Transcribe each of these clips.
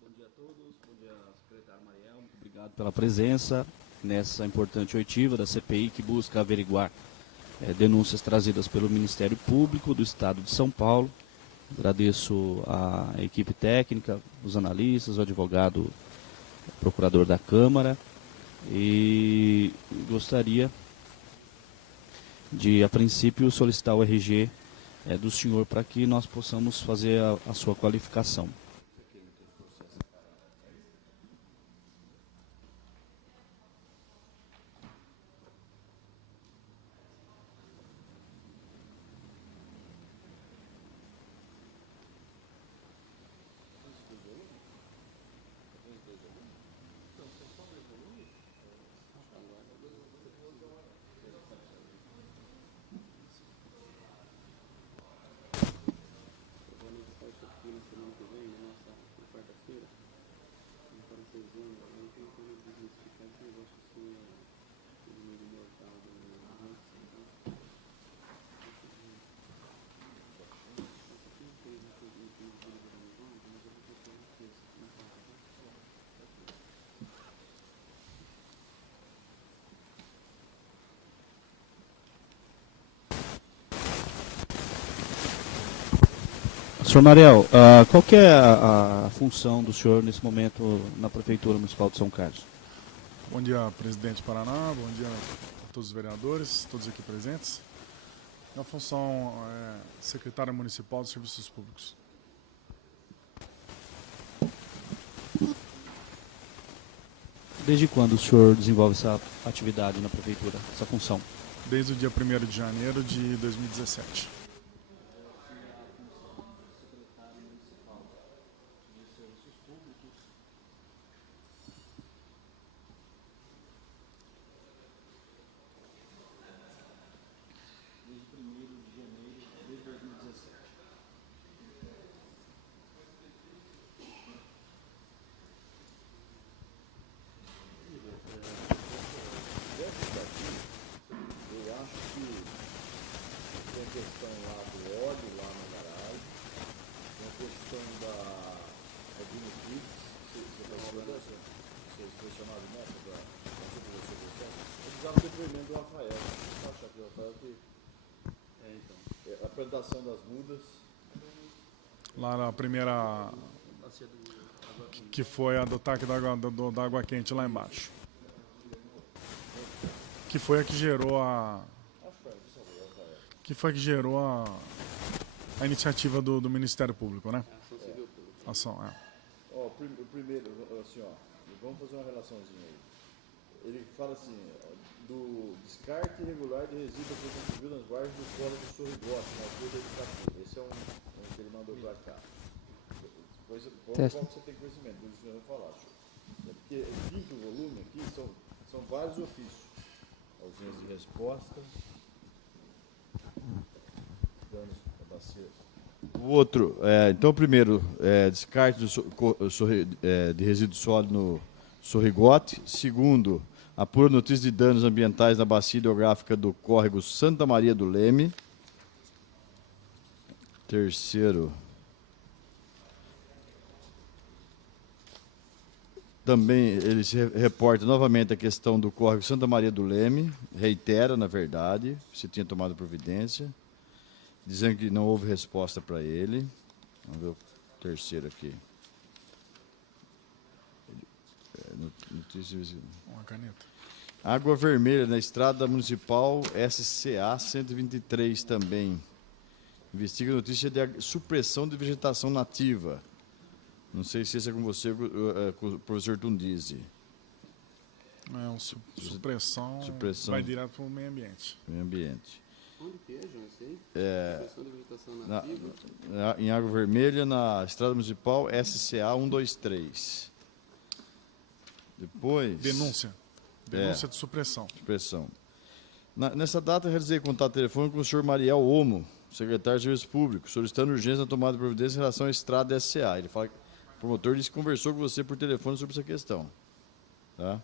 Bom dia a todos, bom dia, secretário Mariel. Obrigado pela presença nessa importante oitiva da CPI que busca averiguar denúncias trazidas pelo Ministério Público do Estado de São Paulo. Agradeço a equipe técnica, os analistas, o advogado, o procurador da Câmara, e gostaria de, a princípio, solicitar o RG do senhor para que nós possamos fazer a sua qualificação. Senhor Mariel, qual que é a função do senhor nesse momento na Prefeitura Municipal de São Carlos? Bom dia, presidente Paraná, bom dia a todos os vereadores, todos aqui presentes. Minha função é secretária municipal de Serviços Públicos. Desde quando o senhor desenvolve essa atividade na Prefeitura, essa função? Desde o dia 1º de janeiro de 2017. Questão lá do óleo, lá na garagem, tem a questão da Vinicius, vocês questionaram nessa, sobre o seu processo, eu precisava do depoimento do Rafael, eu acho que o Rafael a apresentação das mudas. Lá na primeira, que foi a do ataque da água quente lá embaixo. Que foi a que gerou a iniciativa do Ministério Público, né? Ação, Ó, primeiro, assim, ó, vamos fazer uma relaçãozinha aí. Ele fala assim, do descarte irregular de resíduos que contribuiu nas margens do córrego do Sorrigote, na altura do Itapira. Esse é um que ele mandou para cá. Depois, qual que você tem conhecimento? Do que eu vou falar, senhor. É porque o quinto volume aqui são vários ofícios. Ausência de resposta. Danos da bacia. O outro, então, primeiro, descarte de resíduo sólido no Sorrigote. Segundo, apura notícia de danos ambientais na bacia hidrográfica do córrego Santa Maria do Leme. Terceiro, também ele se reporta novamente a questão do córrego Santa Maria do Leme, reitera, na verdade, se tinha tomado providência, dizendo que não houve resposta para ele. Vamos ver o terceiro aqui. Notícia... Uma caneta. Água Vermelha, na estrada municipal SCA 123 também. Investiga notícia de supressão de vegetação nativa. Não sei se esse é com você, com o professor Tundizi. Supressão vai direto para o meio ambiente. Meio ambiente. Onde que é, João? Isso aí? Supressão de vegetação nativa. Em Água Vermelha, na estrada municipal SCA 123. Depois... Denúncia de supressão. Nessa data, realizei contato telefônico com o senhor Mariel Omo, secretário de Serviços Públicos, solicitando urgência na tomada de providência em relação à estrada SCA. Ele fala que o promotor disse que conversou com você por telefone sobre essa questão. Tá?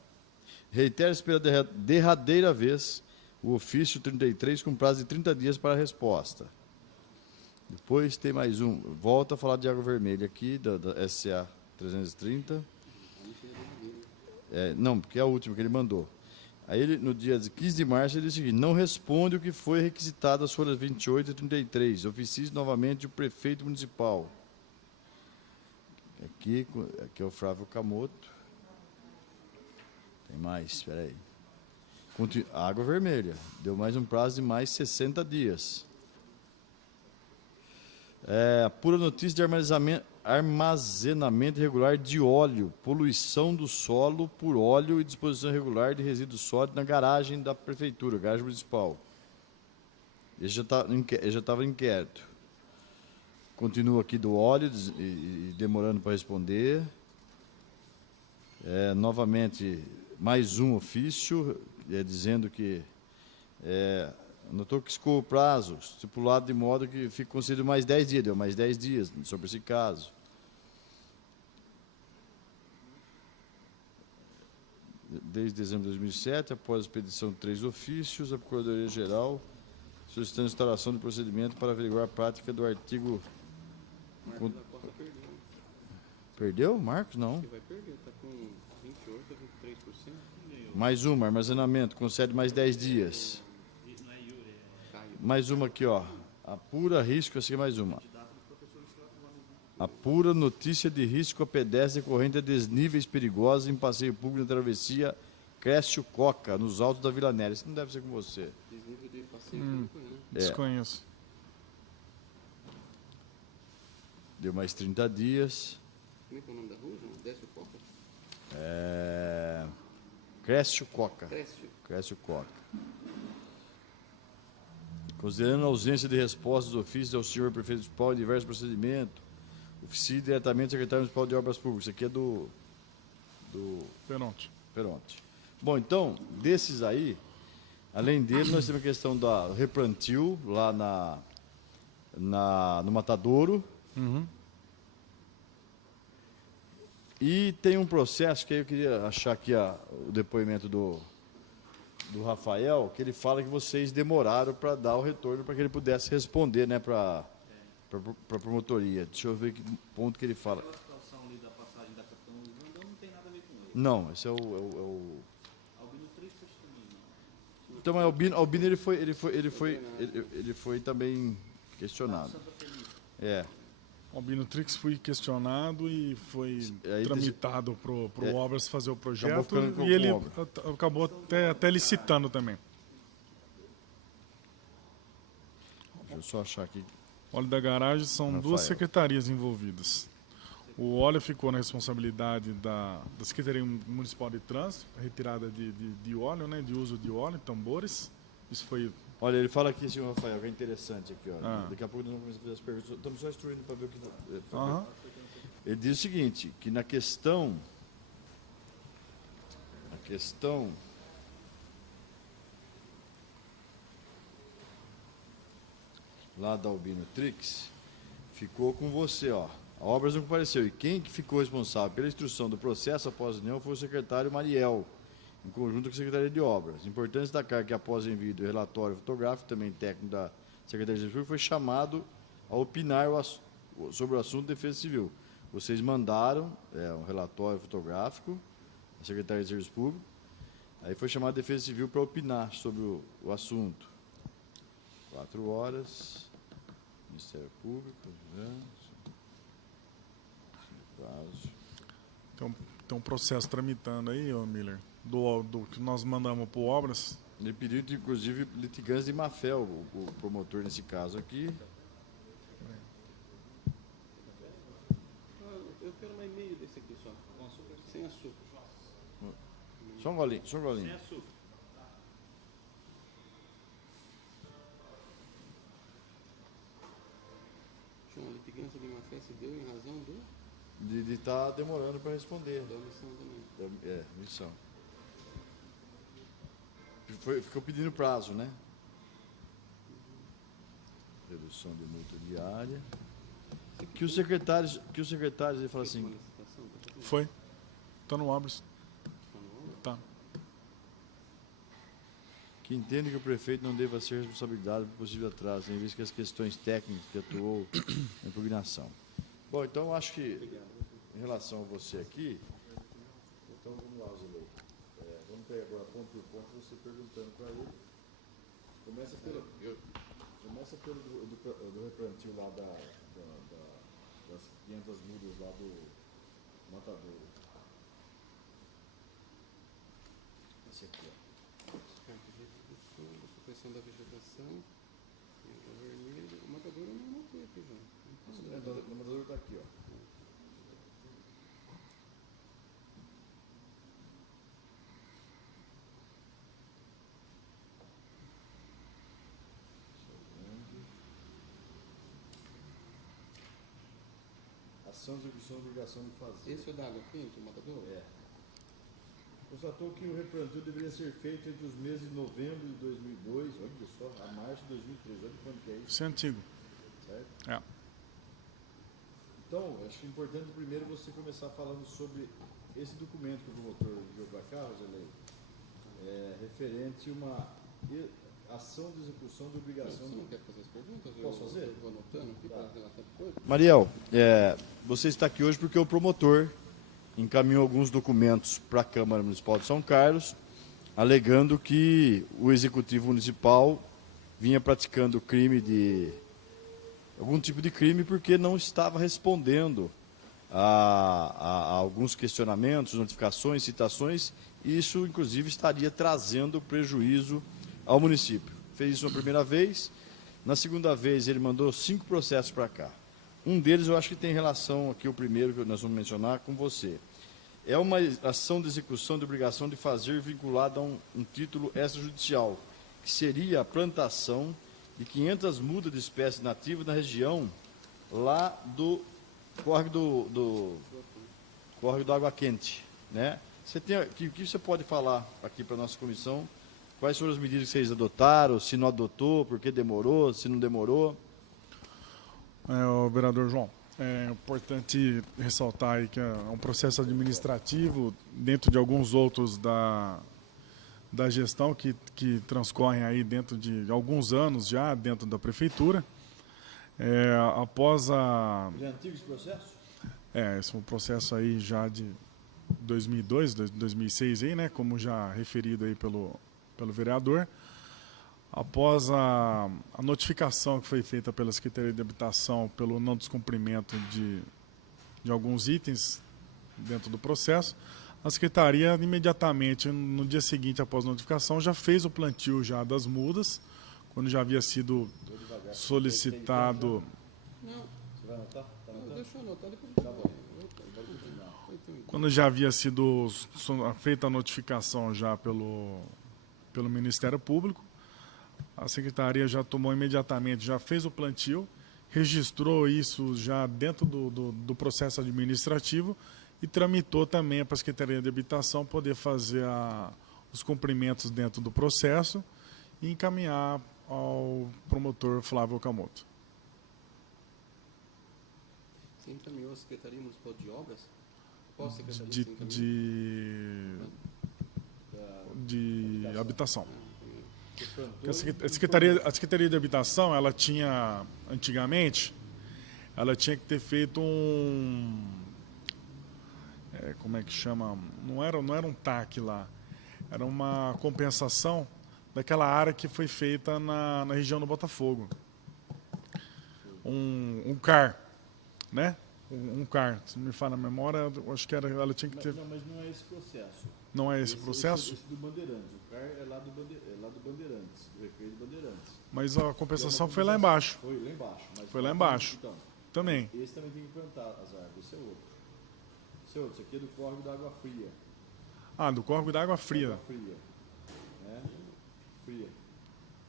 Reitera-se pela derradeira vez o ofício 33 com prazo de 30 dias para a resposta. Depois tem mais um. Volta a falar de Água Vermelha aqui, da SA 330. Não, porque é a última que ele mandou. Aí, ele, no dia 15 de março, ele disse o seguinte: não responde o que foi requisitado às folhas 28 e 33. Oficie novamente o prefeito municipal. Aqui é o Flávio Camoto. Tem mais, espera aí. Água Vermelha. Deu mais um prazo de mais 60 dias. Pura notícia de armazenamento irregular de óleo, poluição do solo por óleo e disposição irregular de resíduos sólidos na garagem da prefeitura, garagem municipal. Ele já estava em inquérito. Continua aqui do óleo e demorando para responder. Novamente, mais um ofício, dizendo que notou que escoou o prazo, estipulado de modo que fique concedido mais 10 dias, deu mais 10 dias sobre esse caso. Desde dezembro de 2007, após a expedição de 3 ofícios, a Procuradoria-Geral solicitando instalação de procedimento para averiguar a prática do artigo... Marcos da Costa perdeu. Perdeu? Marcos, não. Ele vai perder, está com 28% a 23%. Mais uma, armazenamento, concede mais 10 dias. Mais uma aqui, ó. Apura risco, essa aqui é mais uma. Apura notícia de risco a pedestre decorrente a desníveis perigosos em passeio público na travessia Crécio Coca, nos altos da Vila Nélia. Isso não deve ser com você. Desnível de passeio público, né? Desconheço. Deu mais 30 dias. Como é que é o nome da rua, João? Décio Coca? Crécio Coca. Crécio. Crécio Coca. Considerando a ausência de respostas do ofício ao senhor prefeito municipal em diversos procedimentos, oficie diretamente ao secretário municipal de Obras Públicas. Isso aqui é do Peronte. Bom, então, desses aí, além dele, nós temos a questão do replantio lá no Matadouro. Uhum. E tem um processo que aí eu queria achar aqui o depoimento do Rafael, que ele fala que vocês demoraram para dar o retorno para que ele pudesse responder, né, para a promotoria. Deixa eu ver que ponto que ele fala. Aquela situação ali da passagem da Capitão Livandão não tem nada a ver com ele. Não, esse é o Albino Triste também não. Então, mas Albino ele foi também questionado. Albino Trix foi questionado e foi Aí tramitado para o Obras fazer o projeto ficando com e ele obra. acabou até licitando também. Deixa eu só achar aqui. Óleo da garagem são Rafael. 2 secretarias envolvidas. O óleo ficou na responsabilidade da Secretaria Municipal de Trânsito, retirada de óleo, né, de uso de óleo, tambores. Isso foi... Olha, ele fala aqui, senhor Rafael, que é interessante aqui, olha. Ah. Daqui a pouco nós vamos fazer as perguntas. Estamos só instruindo para ver o que... Aham. Ele diz o seguinte, que na questão lá da Albino Trix, ficou com você, ó. A Obras não compareceu. E quem que ficou responsável pela instrução do processo após a reunião foi o secretário Mariel, em conjunto com a Secretaria de Obras. Importante destacar que após o envio do relatório fotográfico, também técnico da Secretaria de Defesa, foi chamado a opinar sobre o assunto de Defesa Civil. Vocês mandaram um relatório fotográfico à Secretaria de Serviço Público, aí foi chamado a Defesa Civil para opinar sobre o assunto. 4 horas, Ministério Público, prazo. Tem um processo tramitando aí, ô Miller, do que nós mandamos para o Obras. Ele pediu, inclusive, litigância de má-fé, o promotor nesse caso aqui. Eu quero mais meio desse aqui só. Com açúcar? Sem açúcar. Só um golinho, só um golinho. Sem açúcar. João, a litigância de má-fé se deu em razão De estar demorando para responder. da omissão também. Missão. Ficou pedindo prazo, né? Redução de multa diária. Que os secretários ele fala assim, Uma licitação, tá tudo Foi. Tá no Obras. manual? Tá. que entende que o prefeito não deva ser responsabilizado por possível atraso, em vez que as questões técnicas que atuou na impugnação. Bom, então eu acho que, em relação a você aqui, então vamos lá, Zilei. Vamos pegar agora ponto por ponto, você perguntando para ele. Começa pelo do replantio lá das 500 mudas lá do Matador. Esse aqui, ó. Supressão da vegetação, o vermelho, o matador eu não notei aqui já. O matador está aqui, ó. Ação de execução de obrigação de fazer. Esse é o da água quente, o matador? É. Constatou que o replantio deveria ser feito entre os meses de novembro de 2002, olha só, a março de 2003, olha quando que é isso, Isso é antigo. certo? É. Então, acho que é importante primeiro você começar falando sobre esse documento que o promotor enviou para cá, Roselei, referente a uma ação de execução de obrigação. Você não quer fazer as perguntas? Posso fazer? Eu vou anotando aqui para relatar depois. Mariel, você está aqui hoje porque o promotor encaminhou alguns documentos para a Câmara Municipal de São Carlos, alegando que o Executivo Municipal vinha praticando algum tipo de crime porque não estava respondendo a alguns questionamentos, notificações, citações, e isso, inclusive, estaria trazendo prejuízo ao município. Fez isso a primeira vez, na segunda vez ele mandou 5 processos para cá. Um deles eu acho que tem relação aqui, o primeiro que nós vamos mencionar, com você. É uma ação de execução de obrigação de fazer vinculada a um título extrajudicial, que seria a plantação de 500 mudas de espécies nativas na região lá do córrego córrego do Água Quente, né? O que você pode falar aqui para a nossa comissão? Quais foram as medidas que vocês adotaram? Se não adotou, por que demorou? Se não demorou? O vereador João, é importante ressaltar aí que é um processo administrativo dentro de alguns outros da gestão que transcorrem aí dentro de alguns anos já dentro da prefeitura. Após a... Já é antigo esse processo? Esse é um processo aí já de 2002, 2006 aí, né, como já referido aí pelo vereador. Após a notificação que foi feita pela Secretaria de Habitação pelo não descumprimento de alguns itens dentro do processo, a Secretaria imediatamente, no dia seguinte após a notificação, já fez o plantio já das mudas, quando já havia sido solicitado... Não, Você vai anotar? Tá não, anotando? deixa eu anotar, depois Tá bom. Quando já havia sido feita a notificação já pelo Ministério Público, a Secretaria já tomou imediatamente, já fez o plantio, registrou isso já dentro do processo administrativo e tramitou também para a Secretaria de Habitação poder fazer os cumprimentos dentro do processo e encaminhar ao promotor Flávio Okamoto. Você encaminhou a Secretaria Municipal de Obras? Qual secretaria De, você encaminhou? de habitação. Plantou A Secretaria de Habitação, ela tinha, antigamente, ela tinha que ter feito como é que chama? Não era um TAC lá, era uma compensação daquela área que foi feita na região do Botafogo. Um CAR, né? Um CAR, se não me falha a memória, eu acho que ela tinha que ter... Não, mas não é esse processo. Não é esse processo? Esse do Bandeirantes. O CAR é lá do Bandeirantes, do Recreio do Bandeirantes. Mas a compensação foi lá embaixo. Foi lá embaixo. Mas Foi lá embaixo. Então, Também. esse também tem que plantar as árvores. Esse é outro. Esse aqui é do Córrego da Água Fria. Ah, do Córrego da Água Fria. Água fria. Né? Fria.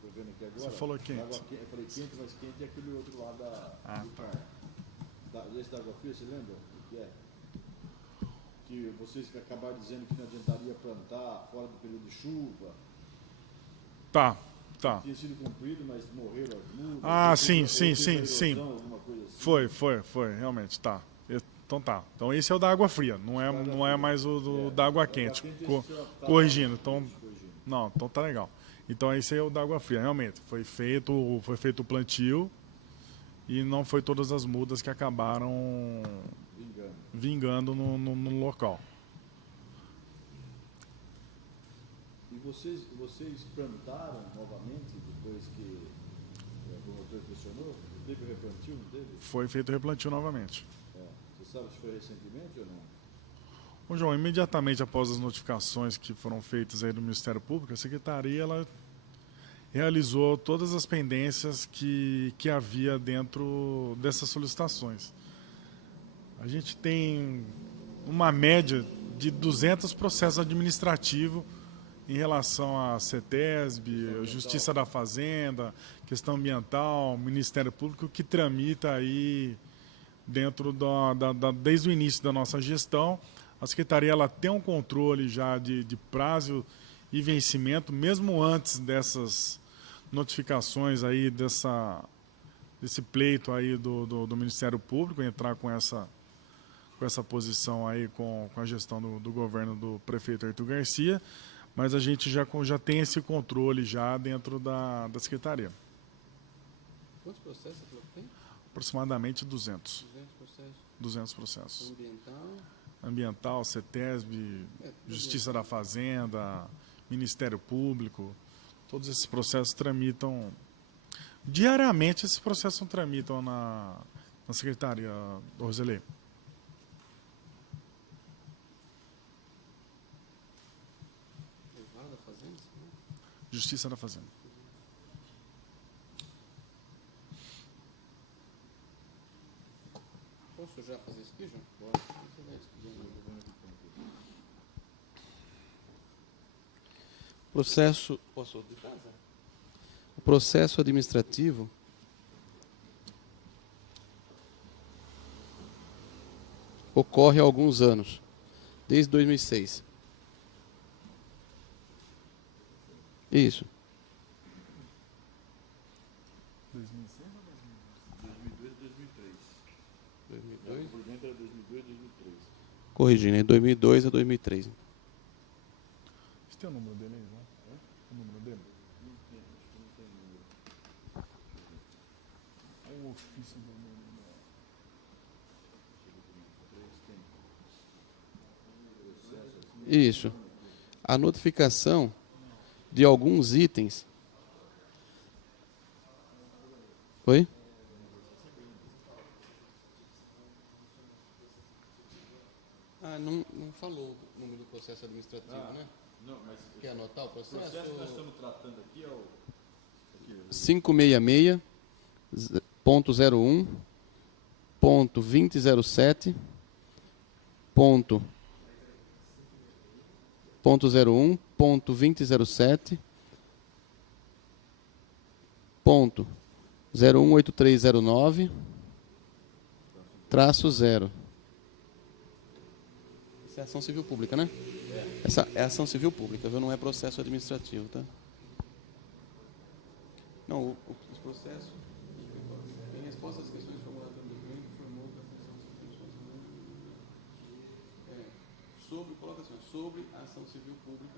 Tô vendo aqui agora. Você falou quente. Água quente. Eu falei quente, mas quente é aquele outro lá do tá. CAR. Esse da Água Fria, você lembra o que é? Que vocês que acabaram dizendo que não adiantaria plantar fora do período de chuva. Tá. Tinha sido cumprido, mas morreram as mudas. Ah, sim. Alguma coisa assim. Foi, realmente, tá. Então tá. Então esse é o da água fria, não é mais o da água quente. Corrigindo. Então, não, então tá legal. Então esse é o da Água Fria, realmente. Foi feito o plantio e não foi todas as mudas que acabaram vingando no local. E vocês plantaram novamente depois que o promotor pressionou? Teve o replantio, não teve? Foi feito o replantio novamente. Você sabe se foi recentemente ou não? Ô, João, imediatamente após as notificações que foram feitas aí do Ministério Público, a Secretaria ela realizou todas as pendências que havia dentro dessas solicitações. A gente tem uma média de 200 processos administrativos em relação à CETESB, Justiça da Fazenda, questão ambiental, Ministério Público, que tramita aí dentro desde o início da nossa gestão. A Secretaria ela tem um controle já de prazo e vencimento, mesmo antes dessas notificações aí, desse pleito aí do Ministério Público, entrar com essa posição aí com a gestão do governo do prefeito Arthur Garcia, mas a gente já tem esse controle já dentro da Secretaria. Quantos processos você falou que tem? Aproximadamente 200. 200 processos. 200 processos. Ambiental. Ambiental, CETESB, Justiça da Fazenda, Ministério Público, todos esses processos tramitam. Diariamente esses processos tramitam na Secretaria, Roseli. Vara da Fazenda? Justiça da Fazenda. Posso já fazer isso aqui, João? Bora. Você vai estudando. Processo. Posso de casa? O processo administrativo ocorre há alguns anos, desde 2006. Isso. 2002 e 2003. 2002? Por dentro era 2002 e 2003. Corrigindo, em 2002 a 2003. Você tem o número dele aí, João? O número dele? Não tem, acho que não tem número. O ofício do número. Isso. A notificação de alguns itens. Oi? Não falou o número do processo administrativo, né? Não, mas Quer anotar o o processo? processo que nós estamos tratando aqui é o... 566.01.2007. Ponto 01.2007. Ponto 018309 -0. Essa é ação civil pública, né? Essa é ação civil pública, viu? Não é processo administrativo, tá? Não, os processos em resposta às questões formuladas pelo documento informou que a função sobre, coloca assim, sobre a ação civil pública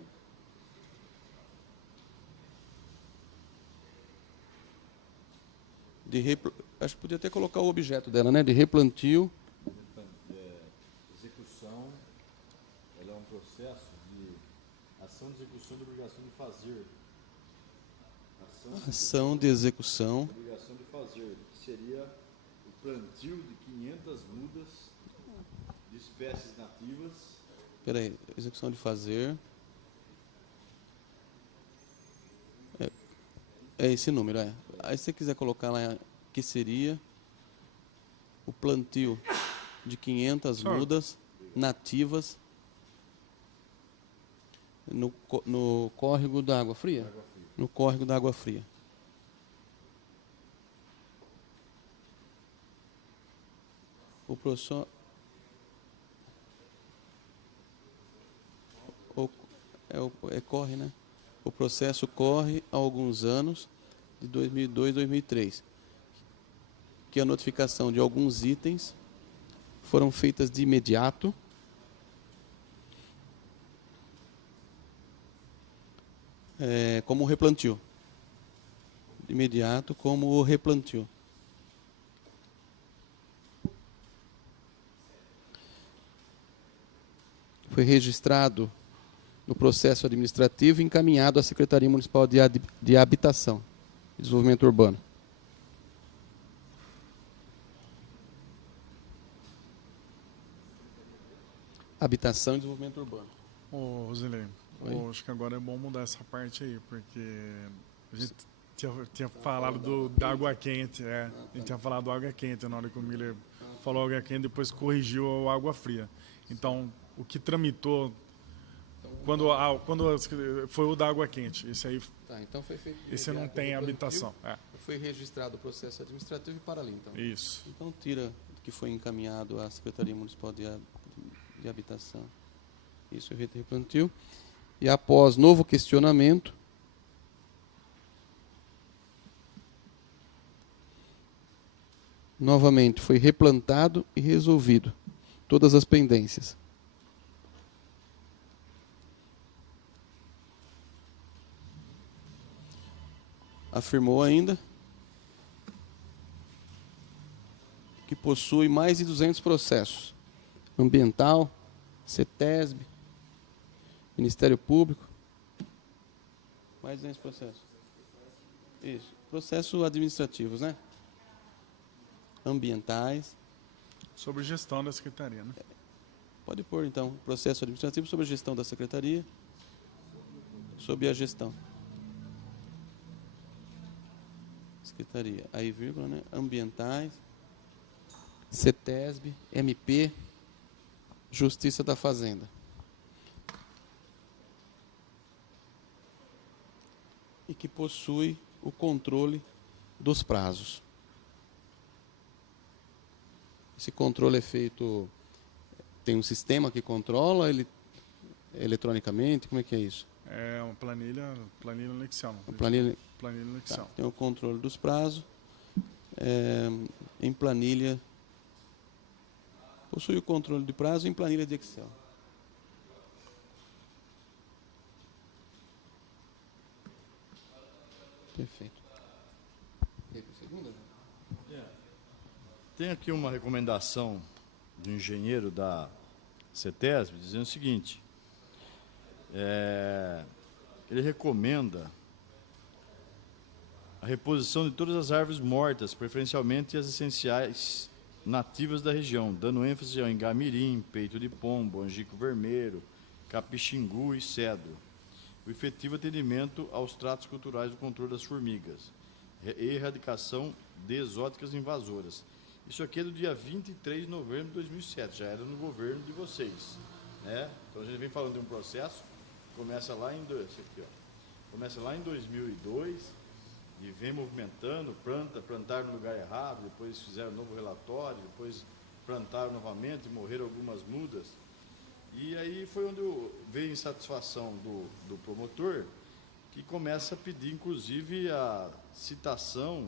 acho que podia até colocar o objeto dela, né? De replantio. Execução, ela é um processo de ação de execução de obrigação de fazer. Ação de execução. Obrigação de fazer, que seria o plantio de 500 mudas de espécies nativas. Espera aí, execução de fazer. É esse número, é. Aí se você quiser colocar lá que seria o plantio de 500 mudas nativas no córrego da Água Fria? No córrego da Água Fria. O professor... corre, né? O processo corre há alguns anos, de 2002 a 2003, que a notificação de alguns itens foram feitas de imediato. como replantio. De imediato, como replantio. Foi registrado no processo administrativo e encaminhado à Secretaria Municipal de Habitação e Desenvolvimento Urbano. Habitação e Desenvolvimento Urbano. Ô, Rosilei, Oi? acho que agora é bom mudar essa parte aí, porque a gente tinha falado da água quente, a gente tinha falado água quente na hora que o Miller falou água quente, depois corrigiu a água fria. Então, o que tramitou quando foi o da água quente, esse aí, Tá, então foi feito. esse não tem habitação. Foi registrado o processo administrativo e para ali, então. Isso. Então tira que foi encaminhado à Secretaria Municipal de Habitação. Isso é replantio. E após novo questionamento, novamente foi replantado e resolvido todas as pendências. Afirmou ainda que possui mais de 200 processos: ambiental, CETESB, Ministério Público. Mais de 200 processos. Isso. Processos administrativos, né? Ambientais. Sobre gestão da secretaria, né? Pode pôr, então, processo administrativo sobre a gestão da secretaria, sobre a gestão. Secretaria, aí vírgula, né? Ambientais, CETESB, MP, Justiça da Fazenda. E que possui o controle dos prazos. Esse controle é feito, tem um sistema que controla ele eletronicamente, como é que é isso? É uma planilha no Excel. Planilha no Excel. Tá, tem o controle dos prazos, em planilha, possui o controle de prazo em planilha de Excel. Perfeito. Tem aqui uma recomendação do engenheiro da CETESB dizendo o seguinte: ele recomenda a reposição de todas as árvores mortas, preferencialmente as essenciais nativas da região, dando ênfase ao engamirim, peito de pombo, angico vermelho, capixingu e cedro. O efetivo atendimento aos tratos culturais do controle das formigas e erradicação de exóticas invasoras. Isso aqui é do dia 23 de novembro de 2007, já era no governo de vocês, né? Então a gente vem falando de um processo, começa lá em 2002 e vem movimentando, plantaram no lugar errado, depois fizeram um novo relatório, depois plantaram novamente, morreram algumas mudas. E aí foi onde veio a insatisfação do promotor, que começa a pedir, inclusive, a citação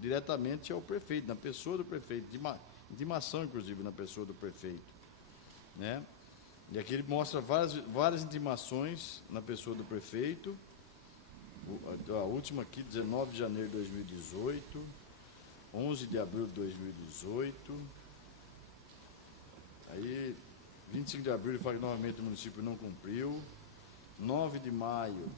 diretamente ao prefeito, na pessoa do prefeito, intimação, inclusive, na pessoa do prefeito, né? E aqui ele mostra várias intimações na pessoa do prefeito. A última aqui, 19 de janeiro de 2018, 11 de abril de 2018, aí 25 de abril ele fala que novamente o município não cumpriu, 9 de maio,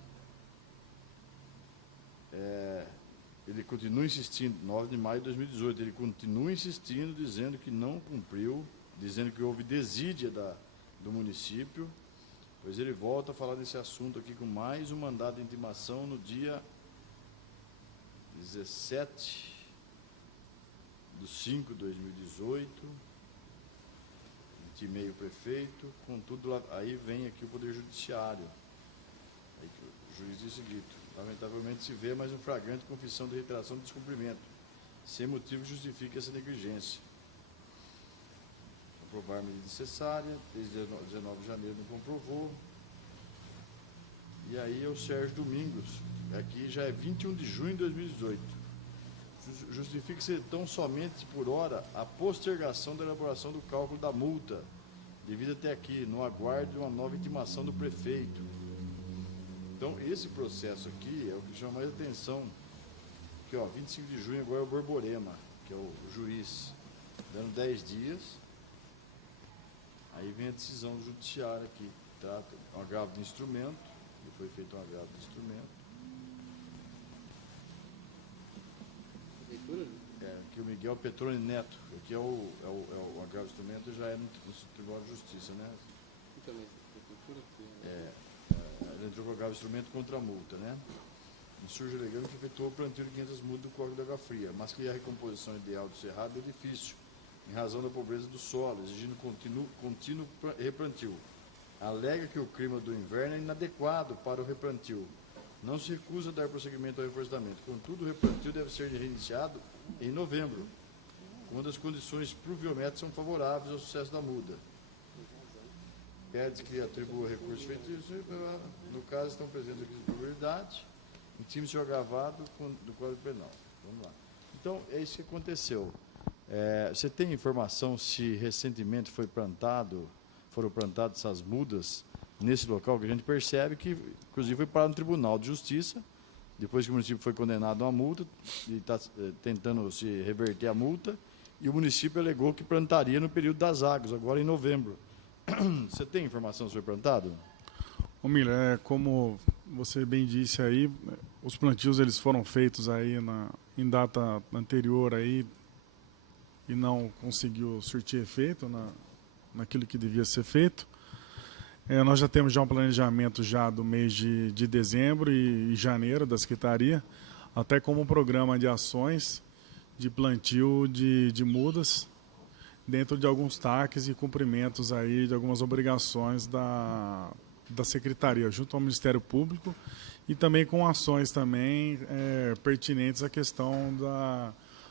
ele continua insistindo, 9 de maio de 2018, ele continua insistindo, dizendo que não cumpriu, dizendo que houve desídia do município. Pois ele volta a falar desse assunto aqui com mais um mandado de intimação no dia 17/5 de 2018. Intimei o prefeito, contudo, aí vem aqui o Poder Judiciário. Aí o juiz diz o seguinte: lamentavelmente se vê mais um flagrante confissão de reiteração de descumprimento. Sem motivo justifica essa negligência. Aprovar a medida necessária, desde 19 de janeiro não comprovou. E aí é o Sérgio Domingos, aqui já é 21 de junho de 2018. Justifica-se tão somente por hora a postergação da elaboração do cálculo da multa, devido até aqui, no aguardo de uma nova intimação do prefeito. Então, esse processo aqui é o que chama mais atenção. Aqui, ó, 25 de junho agora é o Borborema, que é o juiz, dando 10 dias. Aí vem a decisão do judiciário aqui, trata um agravo de instrumento, e foi feito um agravo de instrumento. Aqui o Miguel Petroni Neto, aqui é o agravo de instrumento, já é no Tribunal de Justiça, né? Ele entrou com o agravo de instrumento contra a multa, né? Surge alegando que efetuou o plantio de 500 mudas do Córrego da Água Fria, mas que a recomposição ideal do cerrado é difícil, em razão da pobreza do solo, exigindo contínuo replantio. Alega que o clima do inverno é inadequado para o replantio. Não se recusa a dar prosseguimento ao reflorestamento. Contudo, o replantio deve ser reiniciado em novembro, quando as condições pluviométricas são favoráveis ao sucesso da muda. Pede que atribua recursos feitos, no caso estão presentes aqui de prioridade, em time de agravado do Código Penal. Vamos lá. Então, é isso que aconteceu. Você tem informação se recentemente foram plantadas essas mudas nesse local, que a gente percebe que, inclusive, foi para o Tribunal de Justiça, depois que o município foi condenado a uma multa, e está tentando se reverter a multa, e o município alegou que plantaria no período das águas, agora em novembro. Você tem informação sobre plantado? Ô Miller, como você bem disse aí, os plantios eles foram feitos aí em data anterior aí e não conseguiu surtir efeito naquilo que devia ser feito. Nós já temos já um planejamento já do mês de dezembro e janeiro da Secretaria, até como um programa de ações de plantio de mudas dentro de alguns taques e cumprimentos aí de algumas obrigações da Secretaria, junto ao Ministério Público, e também com ações também pertinentes à questão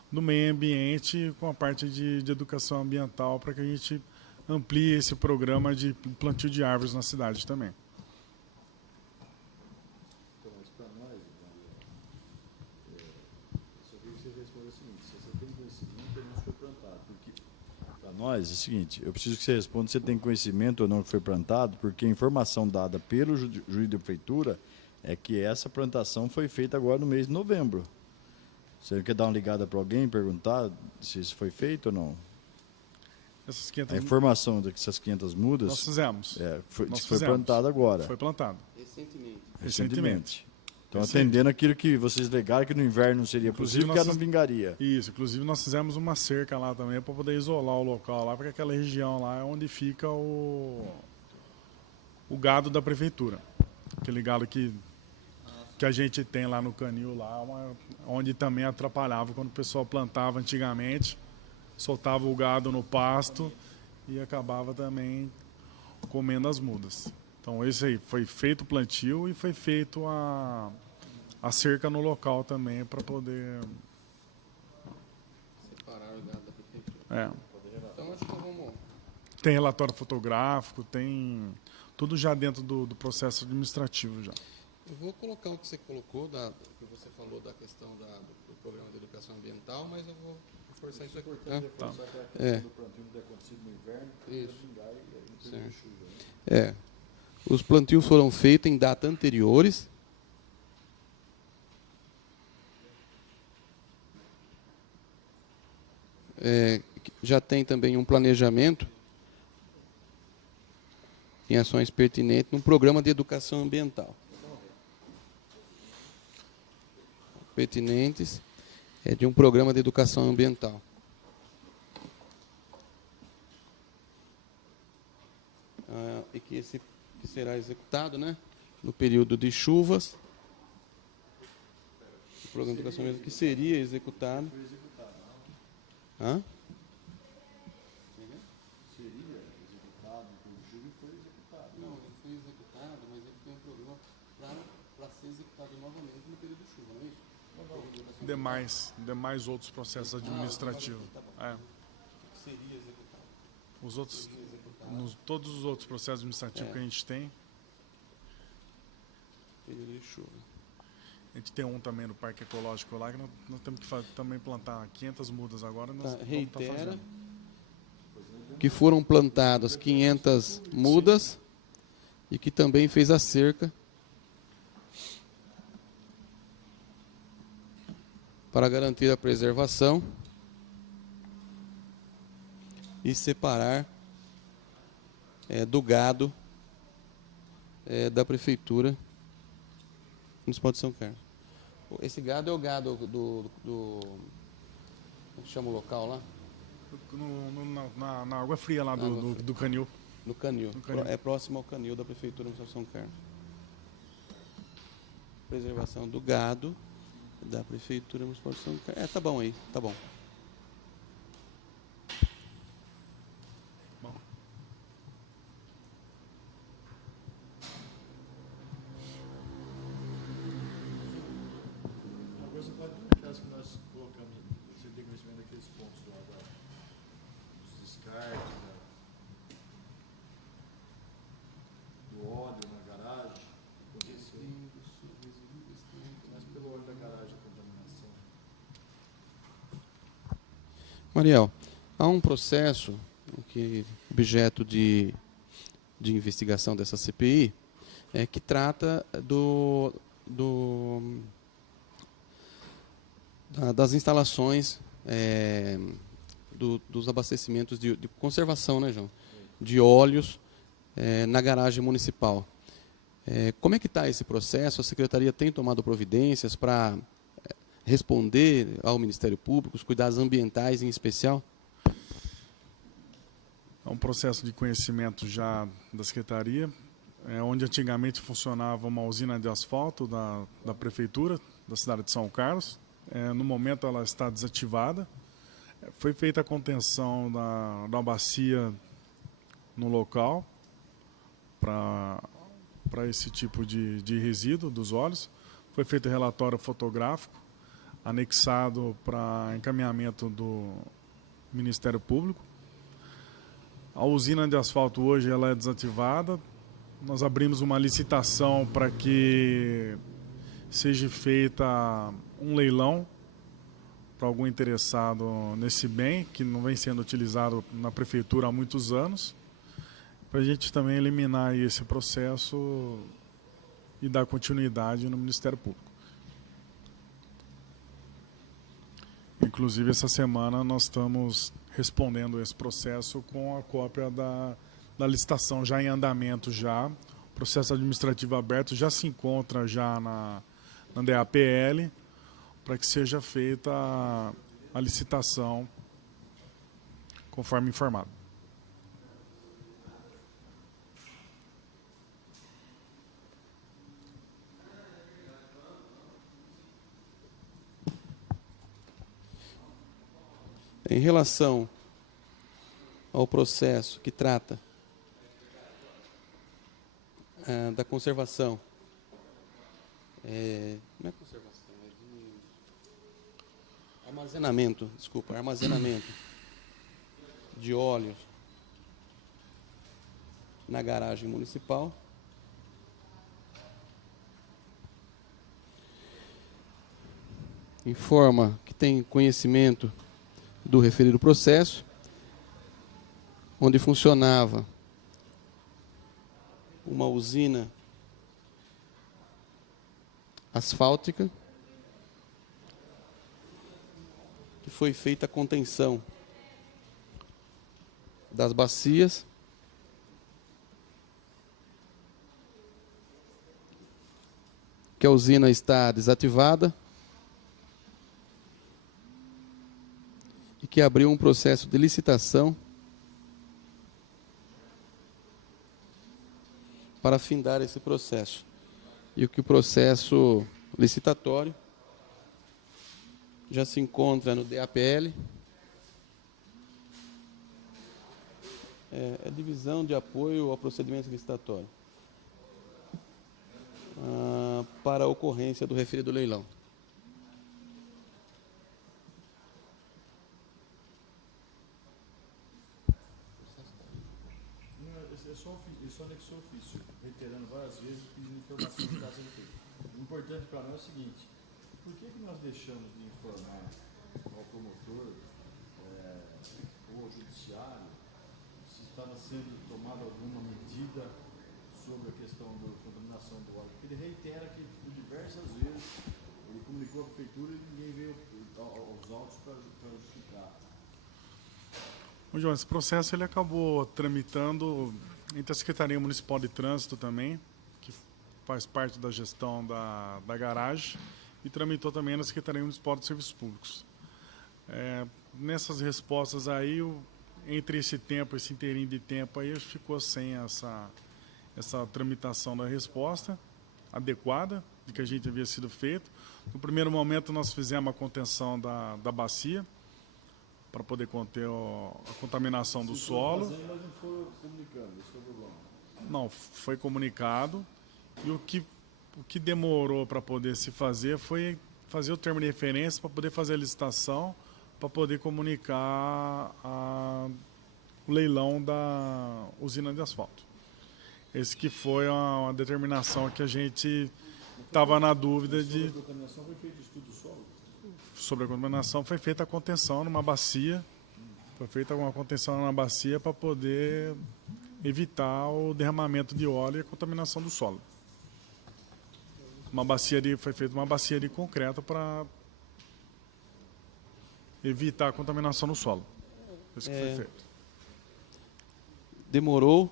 do meio ambiente, com a parte de educação ambiental, para que a gente amplie esse programa de plantio de árvores na cidade também. Então, mas para nós, eu só queria que você responda o seguinte: se você tem conhecimento ou não foi plantado. Para nós é o seguinte, eu preciso que você responda se você tem conhecimento ou não que foi plantado, porque a informação dada pelo juiz de prefeitura é que essa plantação foi feita agora no mês de novembro. Você quer dar uma ligada para alguém e perguntar se isso foi feito ou não? Essas 500 A informação dessas 500 mudas nós fizemos. foi Fizemos. plantado agora. Foi plantado. Recentemente. Então, atendendo aquilo que vocês legaram, que no inverno não seria Inclusive, possível, porque não vingaria. Isso, inclusive nós fizemos uma cerca lá também para poder isolar o local lá, porque aquela região lá é onde fica o gado da prefeitura. Aquele gado que a gente tem lá no canil, lá, onde também atrapalhava quando o pessoal plantava antigamente, soltava o gado no pasto e acabava também comendo as mudas. Então esse aí foi feito o plantio e foi feito a cerca no local também para poder Separar o gado da prefeitura. Então acho que vamos. Tem relatório fotográfico, tem tudo já dentro do processo administrativo já. Eu vou colocar o que você colocou, que você falou da questão do programa de educação ambiental, mas eu vou reforçar isso aqui. Importante reforçar que a questão do plantio não ter acontecido no inverno, Isso. vingar e não teve chuva. Né? Os plantios foram feitos em datas anteriores. Já tem também um planejamento em ações pertinentes no programa de educação ambiental. Pertinentes de um programa de educação ambiental. E que será executado, né, no período de chuvas. O programa de educação ambiental que seria executado. Hã? Não, ele foi executado, mas ele tem um programa para ser executado novamente no período de chuva, não é isso? Demais outros processos administrativos. Seria executado. Os outros, todos os outros processos administrativos que a gente tem, Período de chuva. a gente tem um também no Parque Ecológico lá, que nós temos que também plantar 500 mudas agora. Nós vamos Reitera fazendo. que foram plantadas 500 mudas e que também fez a cerca para garantir a preservação e separar do gado da Prefeitura Municipal de São Carlos. Esse gado é o gado como chama o local lá? Na água fria lá do canil. No canil. No canil. É próximo ao canil da Prefeitura Municipal de São Carlos. Preservação do gado da Prefeitura Municipal de São Carlos. Tá bom aí, tá bom. Uma coisa pode que nós colocamos, você tem conhecimento daqueles pontos lá, dos descartes, do óleo na garagem, aconteceu. Mas pelo óleo da garagem, a contaminação. Mariel, há um processo objeto de investigação dessa CPI que trata das instalações dos abastecimentos de conservação, né, João? De óleos na garagem municipal. Como é que está esse processo? A Secretaria tem tomado providências para responder ao Ministério Público, os cuidados ambientais em especial? É um processo de conhecimento já da Secretaria, onde antigamente funcionava uma usina de asfalto da Prefeitura da cidade de São Carlos. No momento ela está desativada. Foi feita a contenção da bacia no local para esse tipo de resíduo dos óleos. Foi feito o relatório fotográfico, anexado para encaminhamento do Ministério Público. A usina de asfalto hoje ela é desativada. Nós abrimos uma licitação para que seja feita um leilão para algum interessado nesse bem, que não vem sendo utilizado na Prefeitura há muitos anos, para a gente também eliminar esse processo e dar continuidade no Ministério Público. Inclusive, essa semana nós estamos respondendo esse processo com a cópia da licitação já em andamento já. O processo administrativo aberto já se encontra já na DAPL, para que seja feita a licitação conforme informado. Em relação ao processo que trata da conservação, não é conservação, é de armazenamento de óleos na garagem municipal. Informa que tem conhecimento do referido processo, onde funcionava uma usina asfáltica, que foi feita a contenção das bacias, que a usina está desativada, e que abriu um processo de licitação para findar esse processo. E o que o processo licitatório já se encontra no DAPL, é divisão de apoio ao procedimento licitatório, para a ocorrência do referido leilão. Isso anexou o ofício, reiterando várias vezes, pedindo informação que está sendo feita. O importante para nós é o seguinte: por que nós deixamos de informar ao promotor ou ao judiciário se estava sendo tomada alguma medida sobre a questão da contaminação do óleo? Porque ele reitera que por diversas vezes Ele comunicou à prefeitura e ninguém veio aos autos para justificar. Bom, João, esse processo ele acabou tramitando entre a Secretaria Municipal de Trânsito também, que faz parte da gestão da garagem, e tramitou também na Secretaria Municipal de Serviços Públicos. Nessas respostas aí, entre esse tempo, esse inteirinho de tempo aí, ficou sem essa tramitação da resposta adequada, de que a gente havia sido feito. No primeiro momento, nós fizemos a contenção da bacia, para poder conter a contaminação do solo. Fazendo, mas não foi comunicando, esse é o problema. Não, foi comunicado. E o que demorou para poder se fazer foi fazer o termo de referência para poder fazer a licitação, para poder comunicar o leilão da usina de asfalto. Esse que foi uma determinação que a gente estava na dúvida de... A contaminação foi feito estudo solo? Sobre a contaminação foi feita a contenção numa bacia, foi feita uma contenção na bacia para poder evitar o derramamento de óleo e a contaminação do solo. Foi feita uma bacia de concreto para evitar a contaminação no solo. Isso que foi feito. Demorou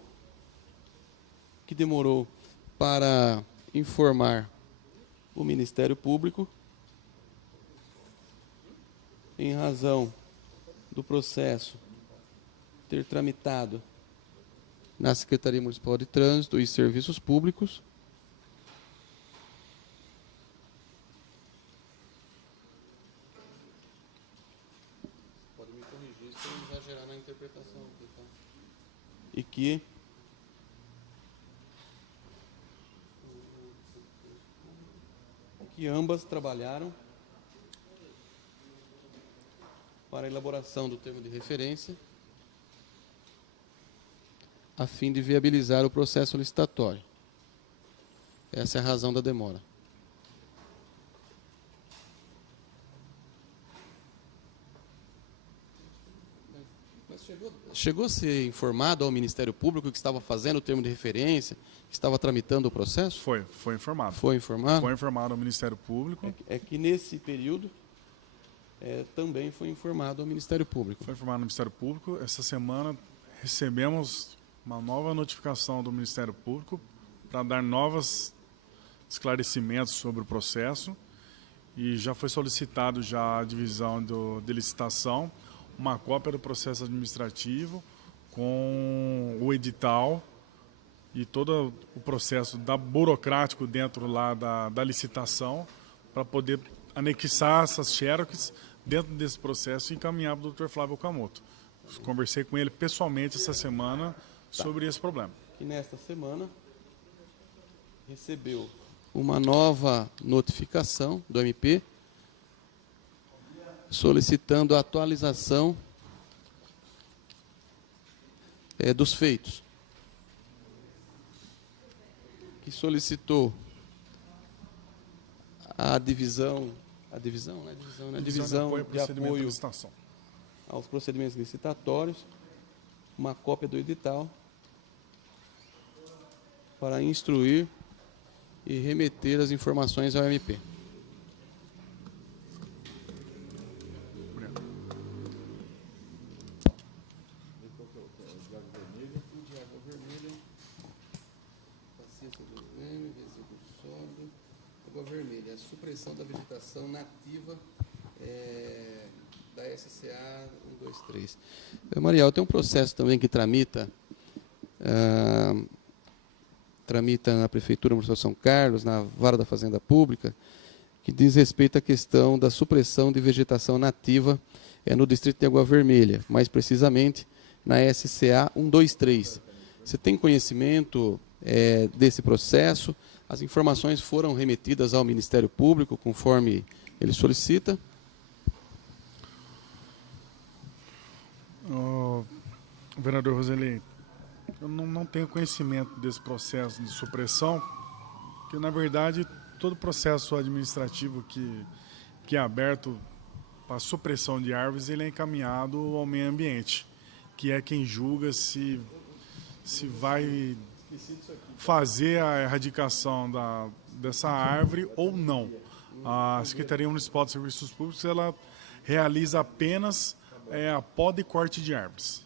para informar o Ministério Público em razão do processo ter tramitado na Secretaria Municipal de Trânsito e Serviços Públicos. Pode me corrigir se eu exagerar na interpretação. E que ambas trabalharam para a elaboração do termo de referência, a fim de viabilizar o processo licitatório. Essa é a razão da demora. Mas chegou a ser informado ao Ministério Público que estava fazendo o termo de referência, que estava tramitando o processo? Foi informado. Foi informado? Foi informado ao Ministério Público. É que nesse período também foi informado ao Ministério Público. Foi informado ao Ministério Público. Essa semana recebemos uma nova notificação do Ministério Público para dar novos esclarecimentos sobre o processo e já foi solicitado já a divisão de licitação, uma cópia do processo administrativo com o edital e todo o processo burocrático dentro lá da licitação para poder anexar essas xerox dentro desse processo e encaminhar para o Dr. Flávio Okamoto. Conversei com ele pessoalmente essa semana sobre esse problema. E nesta semana recebeu uma nova notificação do MP solicitando a atualização dos feitos, que solicitou a divisão de apoio aos procedimentos licitatórios, uma cópia do edital para instruir e remeter as informações ao MP. Água vermelha, a supressão da vegetação nativa da SCA 123. Mariel, tem um processo também que tramita na Prefeitura Municipal de São Carlos, na Vara da Fazenda Pública, que diz respeito à questão da supressão de vegetação nativa no distrito de Água Vermelha, mais precisamente na SCA 123. Você tem conhecimento desse processo? As informações foram remetidas ao Ministério Público, conforme ele solicita? Vereador Roseli, eu não tenho conhecimento desse processo de supressão, porque, na verdade, todo processo administrativo que é aberto para supressão de árvores, ele é encaminhado ao meio ambiente, que é quem julga se vai fazer a erradicação dessa árvore ou não. A Secretaria Municipal de Serviços Públicos, ela realiza apenas a poda e corte de árvores.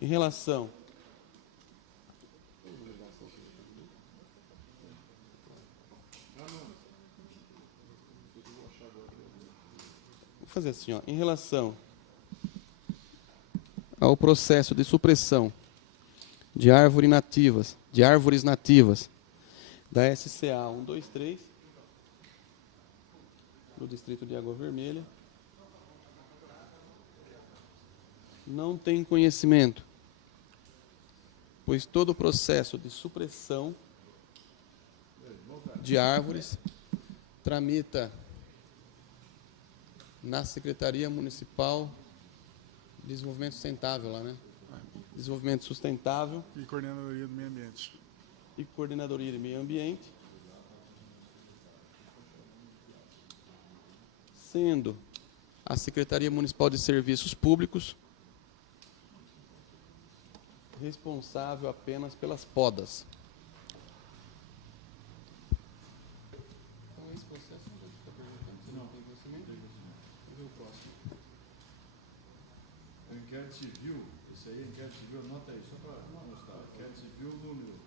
Em relação vou fazer assim, ó, em relação ao processo de supressão de árvores nativas da SCA 123 no distrito de Água Vermelha, não tem conhecimento, pois todo o processo de supressão de árvores tramita na Secretaria Municipal de Desenvolvimento Sustentável, lá, né? Desenvolvimento Sustentável E Coordenadoria do Meio Ambiente. e Coordenadoria de Meio Ambiente, sendo a Secretaria Municipal de Serviços Públicos responsável apenas pelas podas. Então, esse processo não está perguntando se não tem conhecimento. Vamos ver o próximo. O inquérito civil, esse aí, inquérito civil, anota aí, só para mostrar. Inquérito civil número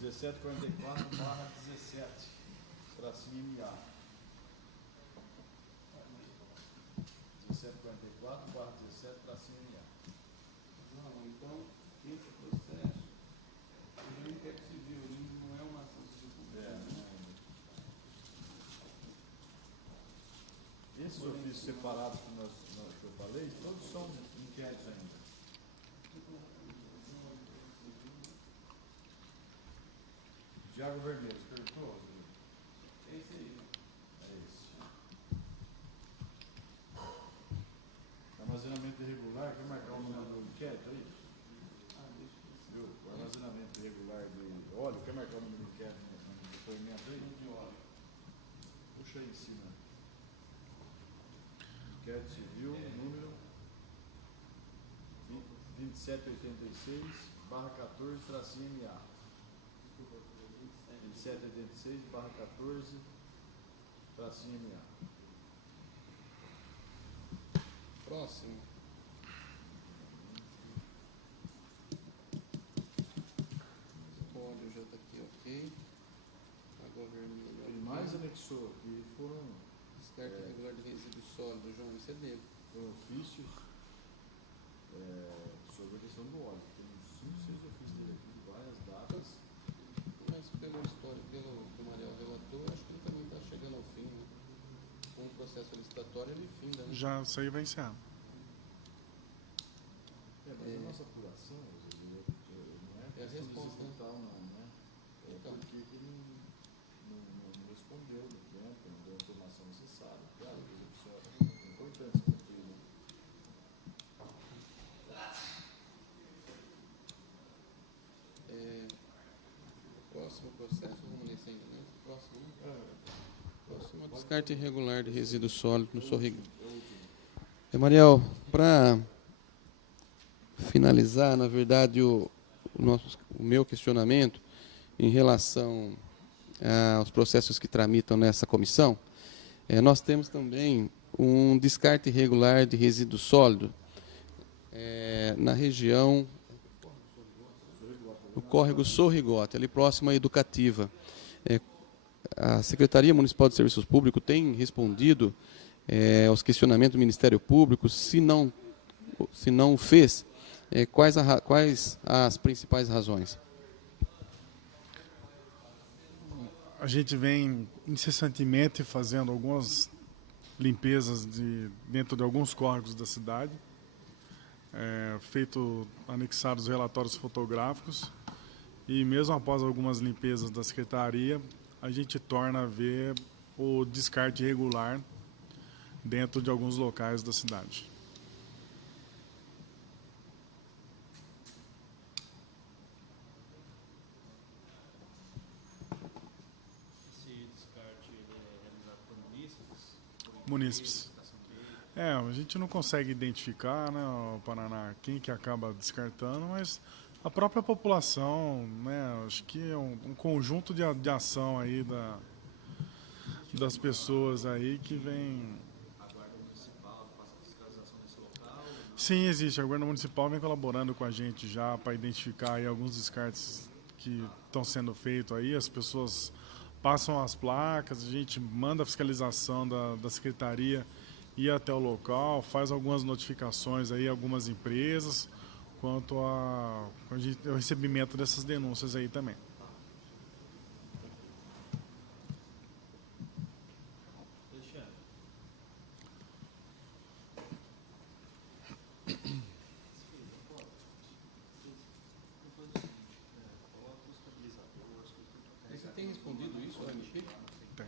1744/17, tracinho MA. 1744/17, tracinho MA. Não, então, esse processo é um inquérito civil, não é uma ação civil pública. Esses ofícios separados que eu falei, todos são inquéritos ainda. Diago Vermelho, você perguntou? Rodrigo? Esse aí. É esse. Armazenamento irregular, quer marcar o número do inquérito aí? Viu? O armazenamento irregular de óleo, quer marcar o número do inquérito no depoimento aí? De óleo. Puxa aí em cima. Inquérito civil, número 2786/14, tracinho MA. 2786/14, tracinho MA. Próximo. Óleo já está aqui, ok. Água vermelha. Ele mais anexou aqui foram Descarte irregular de resíduos sólidos, João, isso é dele. ofícios sobre a questão do óleo. Tem uns 5, 6 ofícios dele aqui, várias datas. Mas pelo histórico que o Mariel relatou, acho que ele também está chegando ao fim, né? Com o processo licitatório ele finda, né? Já isso aí vai encerrar. Mas a nossa apuração, não é É a questão de resposta, né? executar, não, né? Então. Porque que ele não respondeu no tempo, não deu a informação necessária. Claro, a execução é importante se cumprir, né? Próximo processo, vamos nesse ainda, né? Próximo. Próximo é descarte irregular de resíduos sólidos no Sorrigo. Mariel, para finalizar, na verdade, o meu questionamento em relação aos processos que tramitam nessa comissão, nós temos também um descarte irregular de resíduos sólidos na região do córrego Sorrigote, ali próximo à Educativa. A Secretaria Municipal de Serviços Públicos tem respondido aos questionamentos do Ministério Público. Se não o fez, quais as principais razões? A gente vem incessantemente fazendo algumas limpezas dentro de alguns córregos da cidade, anexados relatórios fotográficos, e mesmo após algumas limpezas da Secretaria, a gente torna a ver o descarte irregular dentro de alguns locais da cidade. Esse descarte é realizado por munícipes? Munícipes. A gente não consegue identificar, né, o Paraná, quem que acaba descartando, mas A própria população, né? Acho que é um conjunto de ação aí das pessoas aí que vem. Sim, existe. A Guarda Municipal vem colaborando com a gente já para identificar aí alguns descartes que estão sendo feitos aí. As pessoas passam as placas, a gente manda a fiscalização da Secretaria ir até o local, faz algumas notificações aí a algumas empresas quanto ao recebimento dessas denúncias aí também. Você tem respondido isso ao MP? Tem.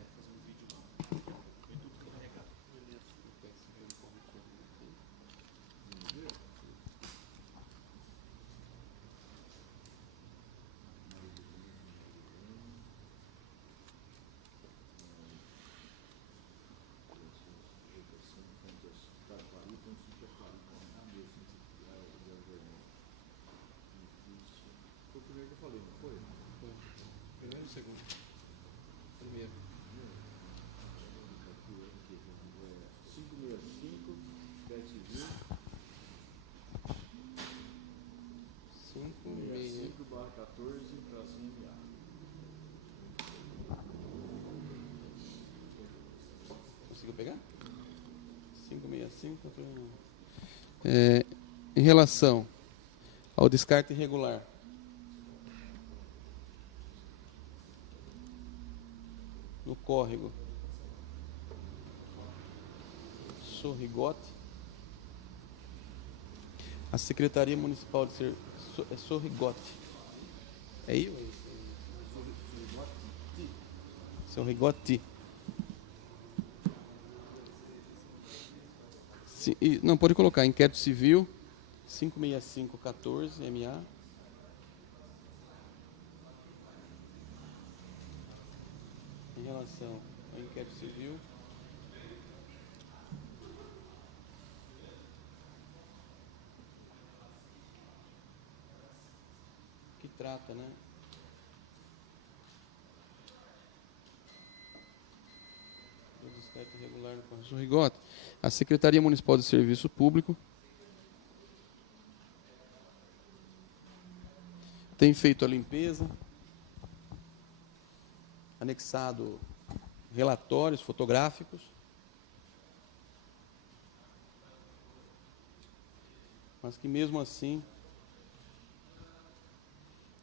Foi o primeiro que eu falei, não foi? Primeiro ou segundo? Primeiro. 565, crédito civil, 65/14, tracinho MA. Conseguiu pegar? 565. Em relação ao descarte irregular, no córrego Sorrigote, a Secretaria Municipal de Sorrigote. É aí? Sorrigote. Não, pode colocar inquérito civil 56514 MA. Em relação ao inquérito civil, que trata, né, do descarte irregular no Córrego Sorrigote, a Secretaria Municipal de Serviço Público tem feito a limpeza, anexado relatórios fotográficos, mas que mesmo assim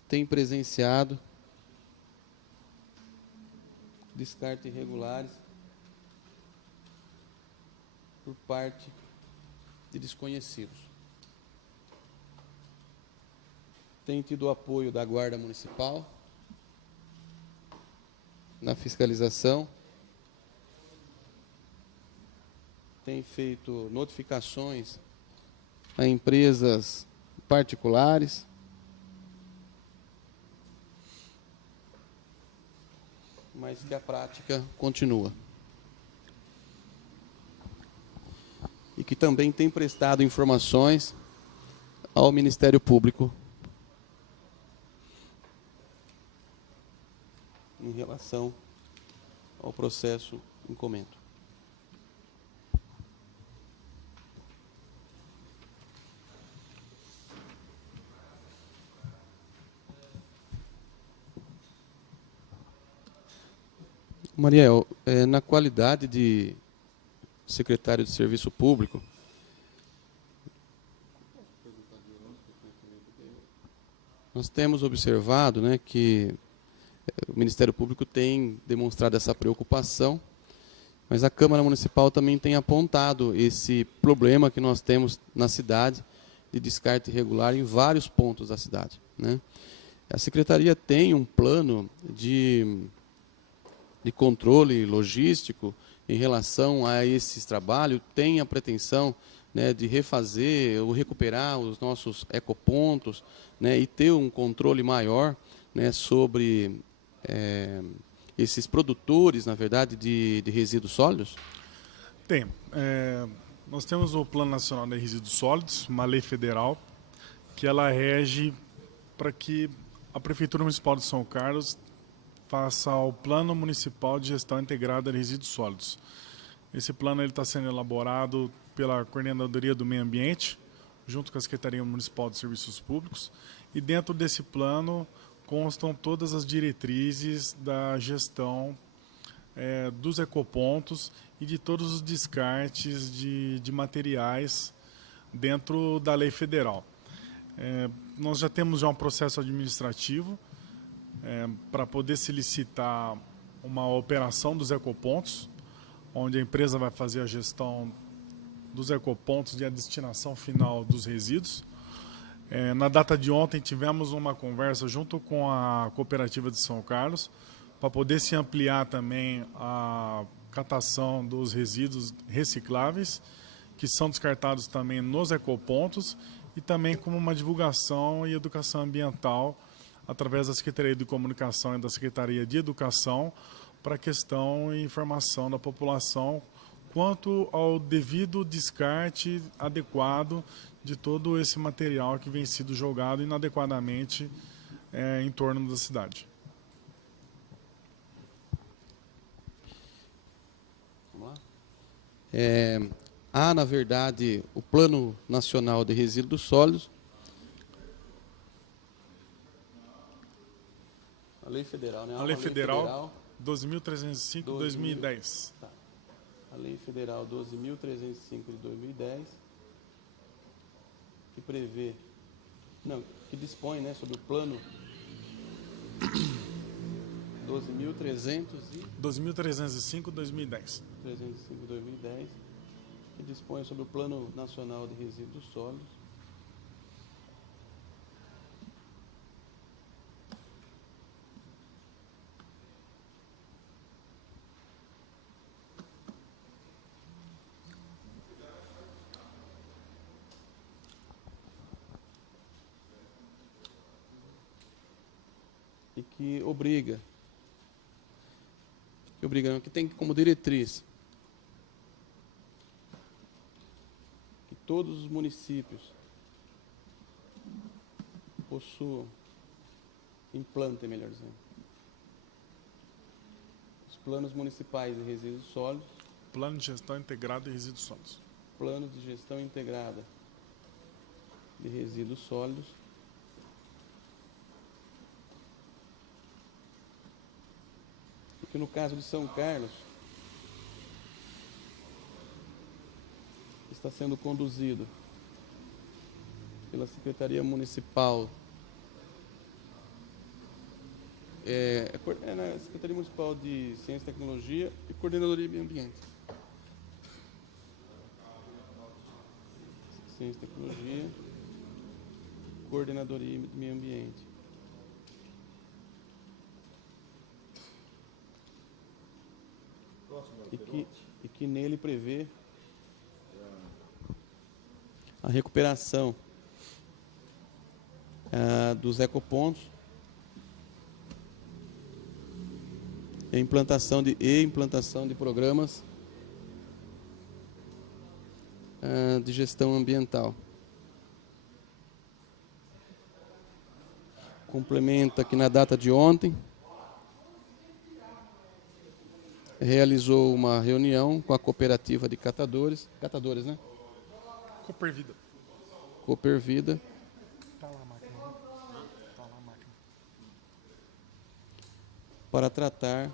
tem presenciado descartes irregulares por parte de desconhecidos. Tem tido o apoio da Guarda Municipal na fiscalização, tem feito notificações a empresas particulares, mas que a prática continua. E que também tem prestado informações ao Ministério Público em relação ao processo em comento. Mariel, na qualidade de secretário de Serviço Público, nós temos observado, né, que o Ministério Público tem demonstrado essa preocupação, mas a Câmara Municipal também tem apontado esse problema que nós temos na cidade de descarte irregular em vários pontos da cidade, né? A Secretaria tem um plano de controle logístico em relação a esses trabalhos, tem a pretensão, né, de refazer ou recuperar os nossos ecopontos, né, e ter um controle maior, né, sobre esses produtores, na verdade, de resíduos sólidos? Tem. Nós temos o Plano Nacional de Resíduos Sólidos, uma lei federal, que ela rege para que a Prefeitura Municipal de São Carlos faça o Plano Municipal de Gestão Integrada de Resíduos Sólidos. Esse plano está sendo elaborado pela Coordenadoria do Meio Ambiente, junto com a Secretaria Municipal de Serviços Públicos, e dentro desse plano constam todas as diretrizes da gestão dos ecopontos e de todos os descartes de materiais dentro da lei federal. Nós já temos um processo administrativo para poder se licitar uma operação dos ecopontos, onde a empresa vai fazer a gestão dos ecopontos e a destinação final dos resíduos. Na data de ontem tivemos uma conversa junto com a Cooperativa de São Carlos para poder se ampliar também a catação dos resíduos recicláveis, que são descartados também nos ecopontos, e também como uma divulgação e educação ambiental através da Secretaria de Comunicação e da Secretaria de Educação para a questão e informação da população quanto ao devido descarte adequado de todo esse material que vem sido jogado inadequadamente em torno da cidade. Vamos lá? Há, na verdade, o Plano Nacional de Resíduos Sólidos, a Lei Federal, né? A Lei Federal 12.305/2010. Tá. A Lei Federal 12.305 de 2010, que prevê, que dispõe, né, sobre o plano 12.305/2010. 305/2010, que dispõe sobre o Plano Nacional de Resíduos Sólidos. E que obriga, que tem como diretriz que todos os municípios implantem, melhor dizendo, os planos municipais de resíduos sólidos, Plano de Gestão Integrado de Resíduos Sólidos. planos de gestão integrada de resíduos sólidos, que no caso de São Carlos está sendo conduzido pela Secretaria Municipal, na Secretaria Municipal de Ciência e Tecnologia e Coordenadoria de Meio Ambiente. Ciência e Tecnologia, Coordenadoria de Meio Ambiente. E que nele prevê a recuperação dos ecopontos e implantação de programas de gestão ambiental. Complementa que na data de ontem realizou uma reunião com a cooperativa de catadores, né? Coopervida. Tá lá a máquina. Tá lá a máquina. Para tratar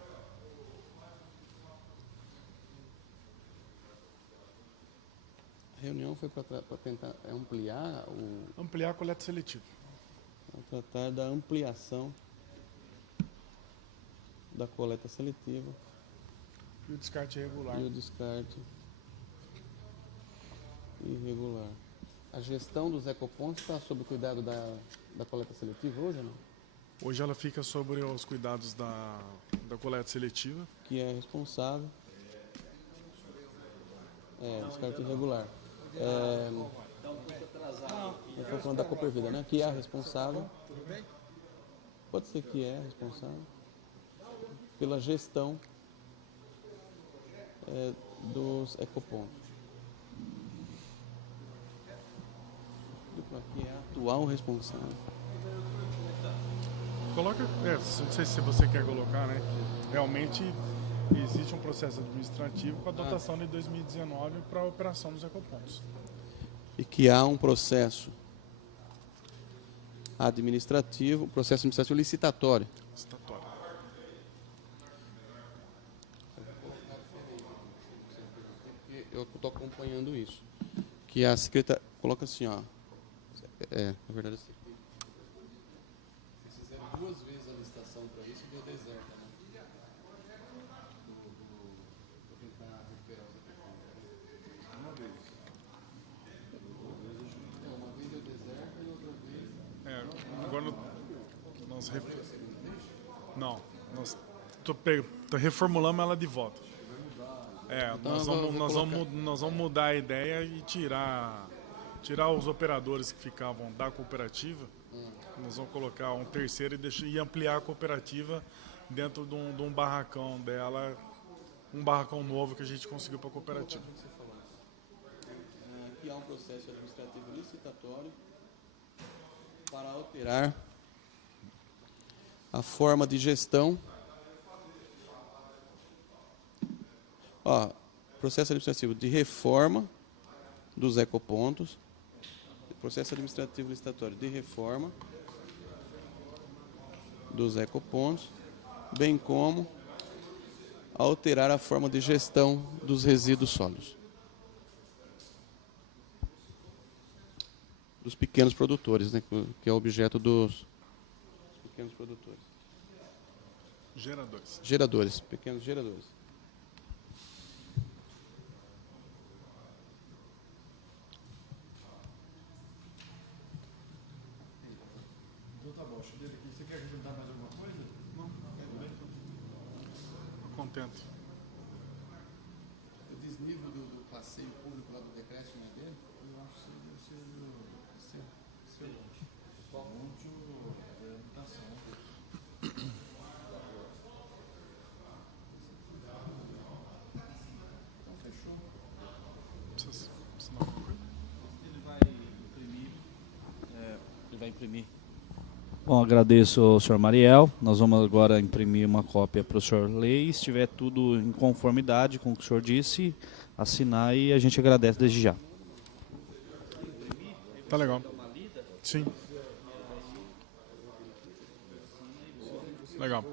a reunião foi para tentar ampliar Ampliar a coleta seletiva. para tratar da ampliação da coleta seletiva E o descarte irregular. e o descarte irregular. A gestão dos ecopontos está sob o cuidado da coleta seletiva hoje ou não? Hoje ela fica sobre os cuidados da coleta seletiva. Que é responsável. Descarte irregular. Eu estou falando da Coopervida, né? Que é a responsável. Pode ser que é responsável pela gestão dos ecopontos. Que é a atual responsável Coloca, não sei se você quer colocar, né? Realmente existe um processo administrativo com a dotação de 2019 para a operação dos ecopontos. E que há um processo administrativo licitatório. Estatório. Eu estou acompanhando isso. Que a secretaria coloca assim, ó. Na verdade, vocês fizeram 2 vezes a licitação para isso e deu deserta, né? Vou tentar recuperar os equipamentos. Uma vez deu deserta e outra vez. Agora nós não, nós reformulamos ela de volta. Então, Nós vamos mudar a ideia e tirar os operadores que ficavam da cooperativa. Nós vamos colocar um terceiro e ampliar a cooperativa dentro de um barracão dela, um barracão novo que a gente conseguiu para a cooperativa. Aqui há um processo administrativo licitatório para alterar a forma de gestão. Processo administrativo de reforma dos ecopontos, processo administrativo licitatório de reforma dos ecopontos, bem como alterar a forma de gestão dos resíduos sólidos dos pequenos produtores, né, que é o objeto dos pequenos produtores. Pequenos geradores. Então tá bom, você quer acrescentar mais alguma coisa? Não. Contento. O desnível do passeio público lá do decreto não é dele? Eu acho que deve ser excelente. Monte a habitação. Então fechou. Precisa assinar alguma coisa? Ele vai imprimir. Bom, agradeço ao senhor Mariel. Nós vamos agora imprimir uma cópia para o senhor ler. E se estiver tudo em conformidade com o que o senhor disse, assinar e a gente agradece desde já. Tá legal. Sim. Legal.